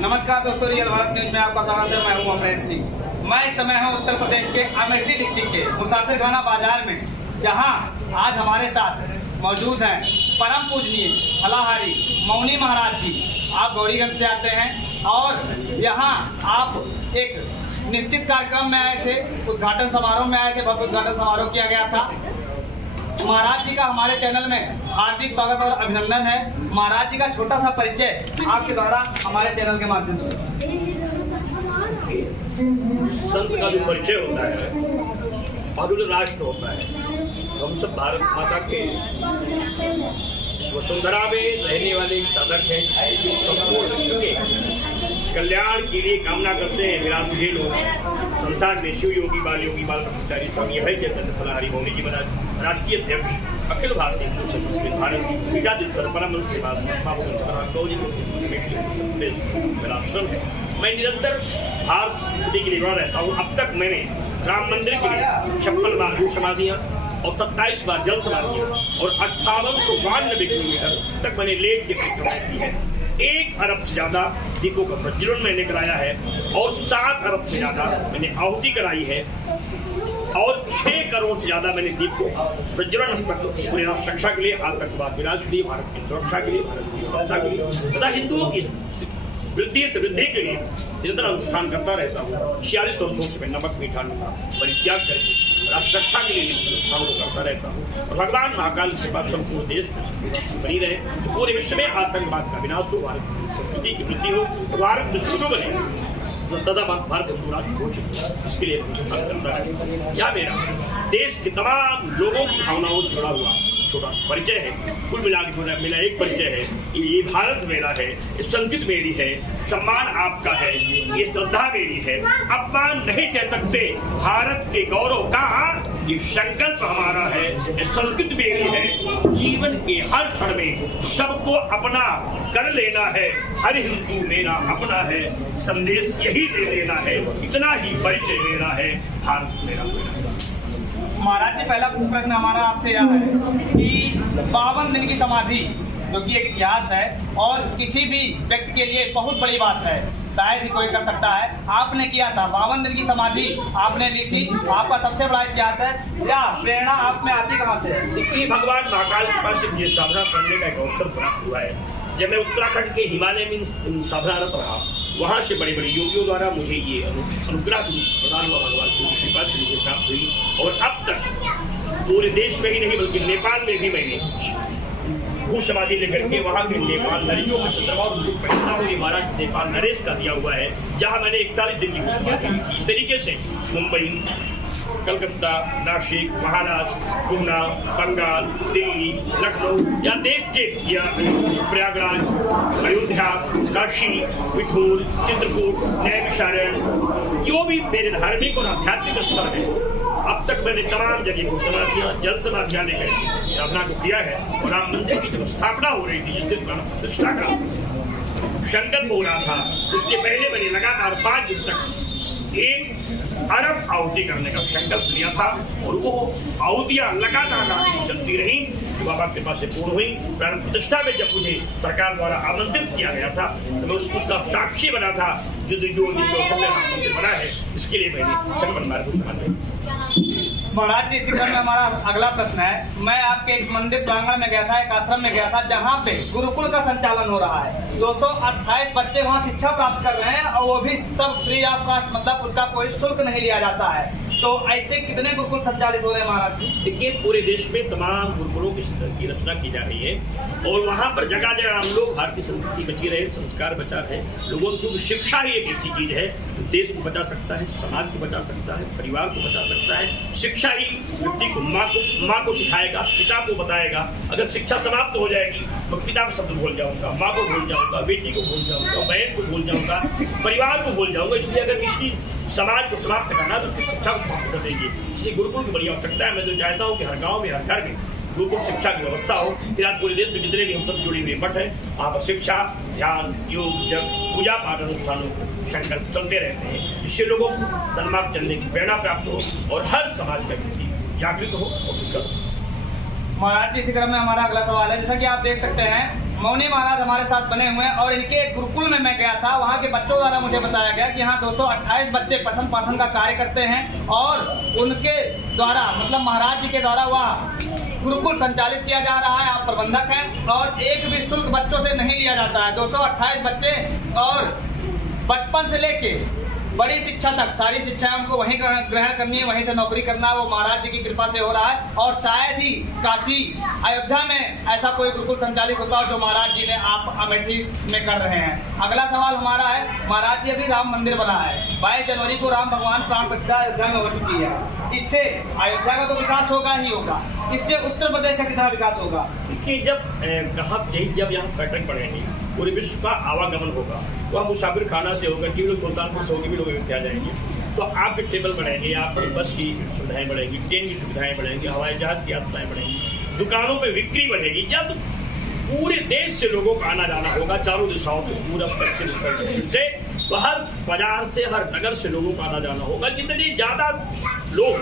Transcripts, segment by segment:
नमस्कार दोस्तों, real Bharat news में आपका स्वागत है। मैं हूं अमरेंद्र सिंह। मैं इस समय हूं उत्तर प्रदेश के अमेठी डिस्ट्रिक्ट के मुसाफिरखाना बाजार में, जहां आज हमारे साथ मौजूद हैं परम पूजनीय फलाहारी मौनी महाराज जी। आप गौरीगंज से आते हैं और यहाँ आप एक निश्चित कार्यक्रम में आए थे, उद्घाटन समारोह में आए थे, भव्य उद्घाटन समारोह किया गया था। महाराज जी का हमारे चैनल में हार्दिक स्वागत और अभिनंदन है। महाराज जी का छोटा सा परिचय आपके द्वारा हमारे चैनल के माध्यम से। संत का जो परिचय होता है और जो राष्ट्र होता है, हम सब भारत माता के वसुंधरा में रहने वाले साधक हैं जो संपूर्ण विश्व के कल्याण के लिए कामना करते हैं। मेरा मुझे लोग संसार में शिव योगी बाल ब्रह्मचारी स्वामी अभय चैतन्य फलाहारी मौनी जी महाराज राष्ट्रीय अध्यक्ष अखिल भारतीय हिंदू संघ भारत पीठाधीश परम मेरा आश्रम है। मैं निरंतर भारत के लिए बना रहता हूँ। अब तक मैंने राम मंदिर के लिए 56 बार भू समाधियाँ और 27 बार जल समाधियाँ और 5892 किलोमीटर तक मैंने लेट के परिक्रमा की है। 1 अरब से ज्यादा दीपों का प्रज्वलन मैंने कराया है और 7 अरब से ज्यादा मैंने आहुति कराई है और 6 करोड़ से ज्यादा मैंने दीप को प्रज्वलन पूरे राष्ट्र रक्षा के लिए, आतंकवाद विनाश के लिए, भारत की सुरक्षा के लिए, भारत की सुरक्षा के लिए तथा हिंदुओं की वृद्धि के लिए निरंतर अनुष्ठान करता रहता हूँ। 46 वर्षों से मैं नमक मीठा का परित्याग करके राष्ट्र रक्षा के लिए अनुष्ठान करता रहता हूँ और भगवान महाकाल के पास संपूर्ण देश में बनी रहे, पूरे विश्व में आतंकवाद का विनाश हो, भारत की संस्कृति की वृद्धि हो, भारत विश्व बने तथा भारत हिंदू राष्ट्र घोषित, इसके लिए करता है। यह मेरा देश के तमाम लोगों की भावनाओं से जुड़ा हुआ छोटा परिचय है। कुल मिलाकर मेरा एक परिचय है, ये भारत मेरा है, ये संस्कृति मेरी है, सम्मान आपका है, ये श्रद्धा मेरी है, अपमान नहीं कह सकते भारत के गौरव का, ये संकल्प हमारा है, ये संस्कृति मेरी है। जीवन के हर क्षण में सबको अपना कर लेना है, हर हिंदू मेरा अपना है, संदेश यही दे देना है, इतना ही परिचय मेरा है, भारत मेरा है। महाराज जी, पहला प्रश्न हमारा आपसे यह है कि 52 दिन की समाधि जो कि एक इतिहास है और किसी भी व्यक्ति के लिए बहुत बड़ी बात है, शायद ही कोई कर सकता है। आपने किया था 52 दिन की समाधि आपने ली थी, आपका सबसे बड़ा इतिहास है। क्या प्रेरणा आप में आती कहाँ से है? देखिए, भगवान महाकाल के पास ये साधना करने का एक अवसर प्राप्त हुआ है। जब मैं उत्तराखंड के हिमालय में साधनारत रहा, वहाँ से बड़े बड़े योगियों द्वारा मुझे ये अनुग्रह प्रदान हुआ, भगवान शिव की कृपा से मुझे प्राप्त हुई और अब तक पूरे देश में ही नहीं बल्कि नेपाल में भी मैंने भू समाधि लेकर के वहाँ के नेपाल नरेशों का चंद्रमा महाराज नेपाल नरेश का दिया हुआ है, जहाँ मैंने 41 दिन की भू समाधि ली थी। इस तरीके से मुंबई, कलकत्ता, नासिक, महाराष्ट्र, पूना, बंगाल, दिल्ली, लखनऊ या देश के या प्रयागराज, अयोध्या, काशी, बिठूर, चित्रकूट, नैमिषारण्य, जो भी मेरे धार्मिक और आध्यात्मिक स्थल है, अब तक मैंने तमाम जगह को समाधियां, जल समाधियां लेकर साधना को किया है। और राम मंदिर की जब स्थापना हो रही थी, जिस दिन प्राण प्रतिष्ठा का संकल्प हो रहा था, उसके पहले मैंने लगातार 5 दिन तक 1 अरब आहुति करने का संकल्प लिया था और वो आहुतियां लगातार चलती रही, बाबा के पास से पूर्ण हुई। प्राण प्रतिष्ठा में जब मुझे सरकार द्वारा आमंत्रित किया गया था तो मैं उसका साक्षी बना था। जो मंदिर बना है, इसके लिए मैंने 56 बार को समझ। महाराज जी, इसी क्रम में हमारा अगला प्रश्न है। मैं आपके एक मंदिर प्रांगण में गया था, एक आश्रम में गया था, जहाँ पे गुरुकुल का संचालन हो रहा है। 228 बच्चे वहाँ शिक्षा प्राप्त कर रहे हैं और वो भी सब फ्री ऑफ कॉस्ट, मतलब उनका कोई शुल्क नहीं लिया जाता है। तो ऐसे कितने गुरुकुल संचालित हो रहे हैं महाराज जी? देखिए, पूरे देश में तमाम गुरुकुलों की रचना की जा रही है और वहाँ पर जगह जगह हम लोग भारतीय संस्कृति बची रहे, संस्कार बचा रहे। लोगों की शिक्षा ही एक ऐसी चीज है जो देश को बचा सकता है, समाज को बचा सकता है, परिवार को बचा सकता है। शिक्षा ही व्यक्ति को माँ को सिखाएगा, पिता को बताएगा। अगर शिक्षा समाप्त हो जाएगी तो पिता को शब्द भूल जाऊंगा, माँ को भूल जाऊंगा, बेटी को भूल जाऊंगा, बहन को भूल जाऊंगा, परिवार को भूल जाऊंगा। इसलिए अगर किसी समाज को समाप्त करना तो उसकी शिक्षा को समाप्त कर देंगे। इसलिए गुरुकुल की बड़ी आवश्यकता है। मैं तो चाहता हूँ कि हर गांव में, हर घर में गुरुकुल शिक्षा की व्यवस्था हो। फिर आज पूरे देश में जितने भी हम सब जुड़े हुए मठ है, वहाँ पर शिक्षा, ध्यान, योग, जप, पूजा पाठ अनुष्ठानों संकल्प चलते रहते हैं, जिससे लोगों को सन्मार्ग चलने की प्रेरणा प्राप्त हो और हर समाज का व्यक्ति जागृत हो और उसका। महाराज जी, इसी क्रम में हमारा अगला सवाल है। जैसा कि आप देख सकते हैं, मौनी महाराज हमारे साथ बने हुए हैं और इनके गुरुकुल में मैं गया था। वहाँ के बच्चों द्वारा मुझे बताया गया कि यहाँ 228 बच्चे पठन पाठन का कार्य करते हैं और उनके द्वारा मतलब महाराज जी के द्वारा वह गुरुकुल संचालित किया जा रहा है। आप प्रबंधक हैं और एक भी शुल्क बच्चों से नहीं लिया जाता है। 228 बच्चे और बचपन से लेके बड़ी शिक्षा तक सारी शिक्षाएं उनको वहीं ग्रहण करनी है, वहीं से नौकरी करना है। वो महाराज जी की कृपा से हो रहा है और शायद ही काशी अयोध्या में ऐसा कोई गुरुकुल संचालित होता है जो महाराज जी ने आप अमेठी में कर रहे हैं। अगला सवाल हमारा है, महाराज जी अभी राम मंदिर बना है, 22 जनवरी को राम भगवान प्राण प्रतिष्ठा अयोध्या में हो चुकी है। इससे अयोध्या का तो विकास होगा ही होगा, इससे उत्तर प्रदेश का कितना विकास होगा? कि जब यहाँ पर्यटन बढ़ेंगे, पूरे विश्व का आवागमन होगा, वह मुसाफिर खाना से होकर कि लोग सुल्तानपुर से होकर भी लोग अयोध्या जाएंगे, तो आपके टेबल बढ़ेंगे, आपकी बस की सुविधाएं बढ़ेंगी, ट्रेन की सुविधाएं बढ़ेंगी, हवाई जहाज की यात्राएं बढ़ेंगी, दुकानों पे बिक्री बढ़ेगी। जब पूरे देश से लोगों का आना जाना होगा, चारों दिशाओं से, पूरा पश्चिम से, हर बाजार से, हर नगर से लोगों का आना जाना होगा। जितने ज्यादा लोग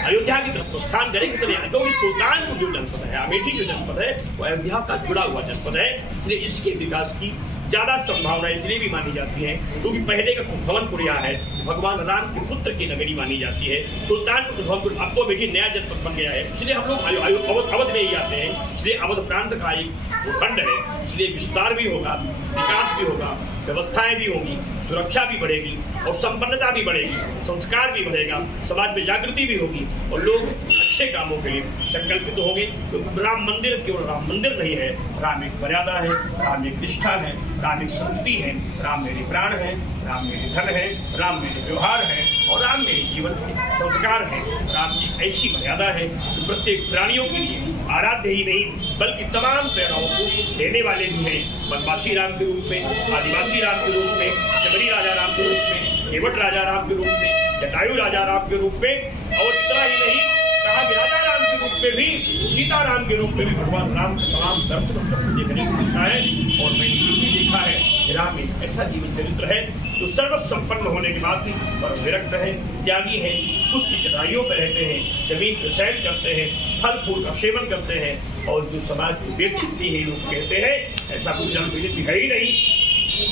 अयोध्या की तरफ प्रस्थान करेंगे क्योंकि सुल्तानपुर जो जनपद है, अमेठी जो जनपद है, वो अयोध्या का जुड़ा हुआ जनपद है, इसलिए इसके विकास की ज्यादा संभावना इसलिए भी मानी जाती है क्योंकि पहले का भवनपुर यहाँ है, भगवान राम के पुत्र की नगरी मानी जाती है। सुल्तानपुर भवनपुर अब तो बेटी नया जनपद बन गया है, इसलिए हम लोग अवध में ही आते हैं, इसलिए अवध प्रांत का एक भूखंड है, इसलिए विस्तार भी होगा, विकास भी होगा, व्यवस्थाएं भी होंगी, सुरक्षा भी बढ़ेगी और संपन्नता भी बढ़ेगी, संस्कार भी बढ़ेगा, समाज में जागृति भी होगी और लोग अच्छे कामों के लिए संकल्पित होंगे। तो राम मंदिर केवल राम मंदिर नहीं है, राम एक मर्यादा है, राम एक निष्ठा है, राम एक संस्कृति है, राम मेरे प्राण है, राम मेरे धन है, राम मेरे व्यवहार है और राम मेरे जीवन के संस्कार है। राम की ऐसी मर्यादा है जो प्रत्येक प्राणियों के लिए आराध्य ही नहीं बल्कि तमाम प्रेरणाओं को देने वाले भी हैं। वनवासी राम के रूप में, आदिवासी राम के रूप में, शबरी राजा राम के रूप में, केवट राजा राम के रूप में, जटायु राजा राम के रूप में और इतना ही नहीं कहा कि राजा राम के रूप में भी, सीता राम के रूप में भी भगवान राम के तमाम दर्शन देखने को मिलता है। और मैंने ये भी देखा है कि राम एक ऐसा जीवन चरित्र है जो सर्व संपन्न होने के बाद भी पर विरक्त है, त्यागी है, उसकी चटाइयों पर रहते हैं, जमीन पर सैर करते हैं, फल फूल का सेवन करते हैं और जो समाज को उपेक्षित भी है लोग कहते हैं, ऐसा कोई जनप्रतिनिधि है ही नहीं।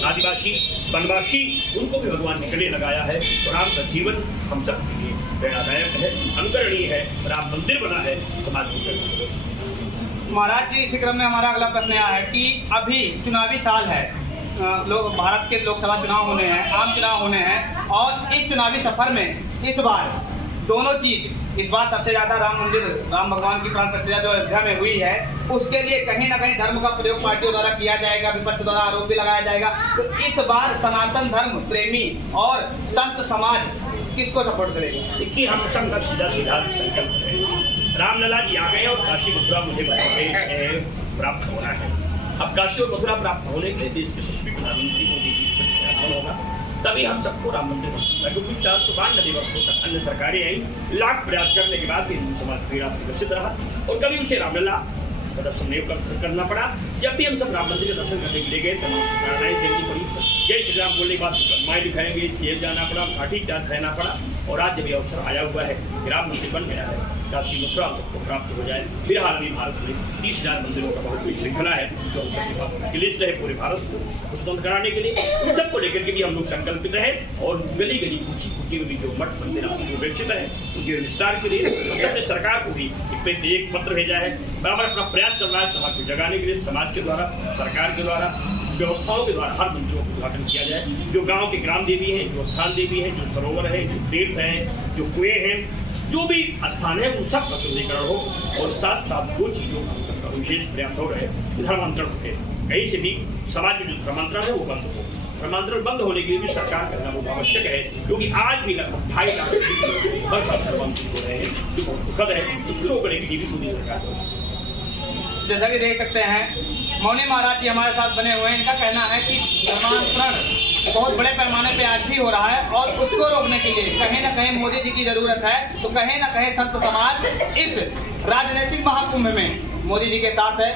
आदिवासी वनवासी उनको भी भगवान ने गले लगाया है। तो राम का जीवन हम सब के लिए प्रेरणादायक है, अनुकरणीय है। राम मंदिर बना है, समाज को। महाराज जी, इसी क्रम में हमारा अगला प्रश्न यह है कि अभी चुनावी साल है, लोग भारत के लोकसभा चुनाव होने हैं, आम चुनाव होने हैं और इस चुनावी सफर में इस बार दोनों चीज, इस बार सबसे ज्यादा राम मंदिर, राम भगवान की प्राण प्रतिष्ठा जो अयोध्या में हुई है, उसके लिए कहीं ना कहीं धर्म का प्रयोग पार्टियों द्वारा किया जाएगा, विपक्ष द्वारा आरोप भी लगाया जाएगा। तो इस बार सनातन धर्म प्रेमी और संत समाज किसको सपोर्ट करेगा? देखिए, हम सब का सीधा सीधा संकल्प है, रामलला जी आ गए और काशी मथुरा मुझे प्राप्त होना है। अब काशी और मथुरा प्राप्त होने के लिए देश के यशस्वी प्रधानमंत्री मोदी जी होगा, तभी हम सबको राम मंदिर बनाना, क्योंकि 492 वर्षों तक अन्य सरकारें आई, लाख प्रयास करने के बाद भी हिंदू समाज पीड़ा से ग्रसित रहा और कभी उसे रामलला का दर्शन नहीं करना पड़ा। जब भी हम सब राम मंदिर का दर्शन करने के लिए गए तमाम प्रेरणाएं देनी पड़ी, जय श्री राम बोलने के बाद माए दिखाएंगे, जेल जाना पड़ा, घाटी चार्ज रहना पड़ा और आज जब ये अवसर आया हुआ है कि राम मंदिर बन गया है, काशी मथुरा को प्राप्त हो जाए। फिलहाल अभी भारत में 30,000 मंदिरों का बहुत बड़ी श्रृंखला है जो हम सबके पास की लिस्ट है पूरे भारत को स्वतंत्र कराने के लिए। उन सबको लेकर के भी हम लोग संकल्पित हैं और गली गली ऊंची ऊंची वाली जो मठ मंदिर अपेक्षित है उनके विस्तार के लिए हम सबने सरकार को भी एक पत्र भेजा है। बराबर अपना प्रयास चल रहा है समाज को जगाने के लिए, समाज के द्वारा, सरकार के द्वारा, व्यवस्थाओं के द्वारा हर मंदिरों को उद्घाटन किया जाए। जो गांव के ग्राम देवी हैं, जो स्थान देवी हैं, जो सरोवर है, जो तीर्थ हैं, जो कुएं हैं, जो भी स्थान है, उन सब का शुद्धिकरण हो और साथ साथ दो चीजों का विशेष प्रयास हो रहे हैं, धर्मांतरण होते हैं। कहीं से भी समाज में जो धर्मांतरण है वो बंद हो। धर्मांतरण बंद होने के लिए भी सरकार करना बहुत आवश्यक है, क्योंकि आज भी लगभग 2.5 लाख हर साल धर्मांतरित हो रहे हैं, जो बहुत सुखद है। उसको रोकने के लिए भी मोदी सरकार, जैसा कि देख सकते हैं मौनी महाराज जी हमारे साथ बने हुए हैं। इनका कहना है कि धर्मांतरण बहुत बड़े पैमाने पे आज भी हो रहा है और उसको रोकने के लिए कहीं ना कहीं मोदी जी की जरूरत है। तो कहीं ना कहीं संत समाज इस राजनीतिक महाकुंभ में मोदी जी के साथ है।